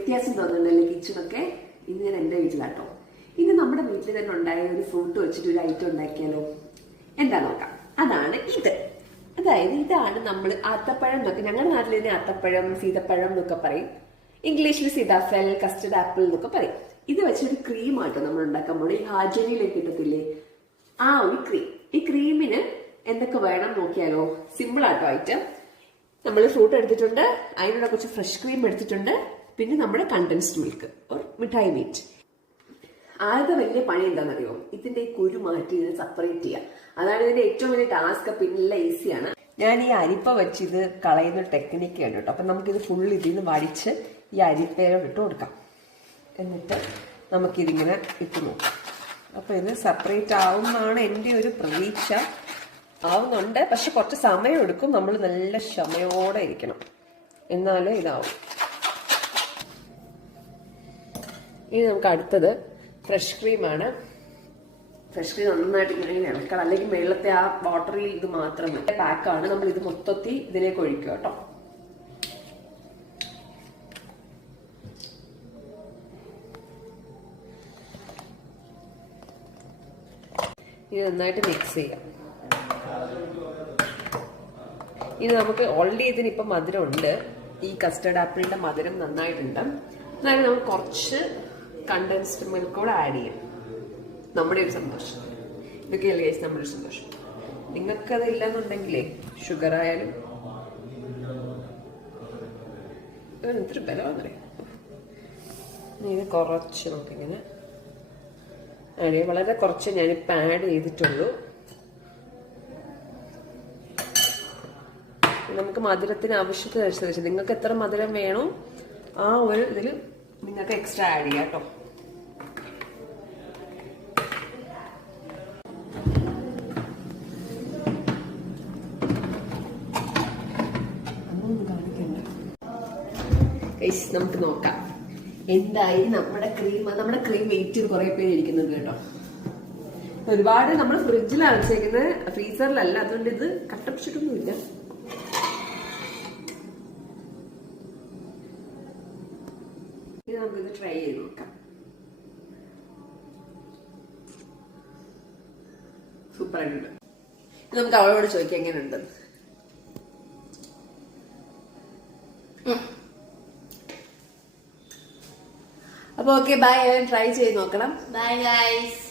വ്യത്യാസം തോന്നുന്നുണ്ടല്ലേ കിച്ചണൊക്കെ? ഇന്ന് ഞാൻ എന്റെ വീട്ടിലാട്ടോ. ഇന്ന് നമ്മുടെ വീട്ടിൽ തന്നെ ഉണ്ടായ ഒരു ഫ്രൂട്ട് വെച്ചിട്ട് ഒരു ഐറ്റം ഉണ്ടാക്കിയാലോ? എന്താ നോക്കാം. അതാണ് ഇത്. അതായത് ഇതാണ് നമ്മൾ ആത്തപ്പഴം എന്നൊക്കെ, ഞങ്ങളുടെ നാട്ടിൽ തന്നെ ആത്തപ്പഴം, സീതപ്പഴം എന്നൊക്കെ പറയും. ഇംഗ്ലീഷിൽ സീതാഫൽ, കസ്റ്റർഡ് ആപ്പിൾ എന്നൊക്കെ പറയും. ഇത് വെച്ചൊരു ക്രീമാട്ടോ നമ്മൾ ഉണ്ടാക്കാൻ പോണേ. ഈ ഹാജനിയിലേക്ക് കിട്ടത്തില്ലേ ആ ഒരു ക്രീം. ഈ ക്രീമിന് എന്തൊക്കെ വേണം നോക്കിയാലോ? സിമ്പിൾ ആട്ടോ ഐറ്റം. നമ്മൾ ഫ്രൂട്ട് എടുത്തിട്ടുണ്ട്, അതിനുള്ള കുറച്ച് ഫ്രഷ് ക്രീം എടുത്തിട്ടുണ്ട്, പിന്നെ നമ്മുടെ കണ്ടൻസ്ഡ് മിൽക്ക് ഓർ മിഠായി മീറ്റ്. ആദ്യത്തെ വലിയ പണി എന്താണെന്നറിയോ? ഇതിന്റെ ഈ കുരു മാറ്റി ഇതിനെ സെപ്പറേറ്റ് ചെയ്യുക. അതാണ് ഇതിന്റെ ഏറ്റവും വലിയ ടാസ്ക്. പിന്നെ ഈസിയാണ്. ഞാൻ ഈ അരിപ്പ വെച്ച് ഇത് കളയുന്ന ടെക്നിക്ക് ആണ് കേട്ടോ. അപ്പൊ നമുക്കിത് ഫുൾ ഇതിൽ നിന്ന് വടിച്ച് ഈ അരിപ്പയിലോട്ട് ഇട്ട് കൊടുക്കാം. എന്നിട്ട് നമുക്കിതിങ്ങനെ ഇട്ട് നോക്കാം. അപ്പൊ ഇത് സെപ്പറേറ്റ് ആവുമെന്നാണ് എൻ്റെ ഒരു പ്രതീക്ഷ. ആവുന്നുണ്ട്, പക്ഷെ കുറച്ച് സമയം എടുക്കും. നമ്മൾ നല്ല ക്ഷമയോടെ ഇരിക്കണം, എന്നാലേ ഇതാവും. ഇനി നമുക്ക് അടുത്തത് ഫ്രഷ് ക്രീമാണ്. ഫ്രഷ് ക്രീം നന്നായിട്ട് ഇങ്ങനെ ഇളക്കണം, അല്ലെങ്കിൽ വെള്ളത്തെ ആ വാട്ടറിൽ ഇത് മാത്രം പാക്കാണ്. നമ്മൾ ഇത് മൊത്തത്തിൽ ഇതിലേക്ക് ഒഴിക്കുക കേട്ടോ. ഇത് നന്നായിട്ട് മിക്സ് ചെയ്യാം. ഇത് നമുക്ക് ഓൾറെഡി ഇതിനിപ്പം മധുരം ഉണ്ട്. ഈ കസ്റ്റർഡ് ആപ്പിളിന്റെ മധുരം നന്നായിട്ടുണ്ട്. എന്നാലും നമുക്ക് കുറച്ച് കണ്ടൻസ്ഡ് മിൽക്ക് കൂടെ ആഡ് ചെയ്യും. നമ്മുടെ ഒരു സന്തോഷം. ഇതൊക്കെയല്ലേ ഗൈസ് നമ്മുടെ ഒരു സന്തോഷം. നിങ്ങൾക്കത് ഇല്ലെന്നുണ്ടെങ്കിലേ ഷുഗർ ആയാലും ഇത്തിരി ബലമാണെന്നറിയാം. ഇത് കുറച്ച് നമുക്കിങ്ങനെ ആഡ് ചെയ്യാം. വളരെ കുറച്ച് ഞാനിപ്പോൾ ആഡ് ചെയ്തിട്ടുള്ളൂ. നമുക്ക് മധുരത്തിന് ആവശ്യത്തിനനുസരിച്ച് നിങ്ങൾക്ക് എത്ര മധുരം വേണോ ആ ഒരു ഇതിൽ നിങ്ങൾക്ക് എക്സ്ട്രാ ആഡ് ചെയ്യാം കേട്ടോ. നമുക്ക് നോക്കാം എന്തായി നമ്മുടെ ക്രീം. നമ്മുടെ ക്രീം വെയിറ്റ് ചെയ്ത് കുറെ പേര് ഇരിക്കുന്നുണ്ട് കേട്ടോ. ഒരുപാട് നമ്മൾ ഫ്രിഡ്ജിലാണ് വെച്ചേക്കുന്നത്, ഫ്രീസറിലല്ല. അതുകൊണ്ട് ഇത് കട്ടപ്പിച്ചിട്ടൊന്നുമില്ല. ഇത് നമുക്കിത് ട്രൈ ചെയ്ത് നോക്കാം. സൂപ്പർ ആയിട്ടുണ്ട്. ഇത് നമുക്ക് അവളോട് ചോദിക്കാം എങ്ങനെയുണ്ടെന്ന്. അപ്പൊ ഓക്കെ ബൈ. ട്രൈ ചെയ്ത് നോക്കണം. Bye guys.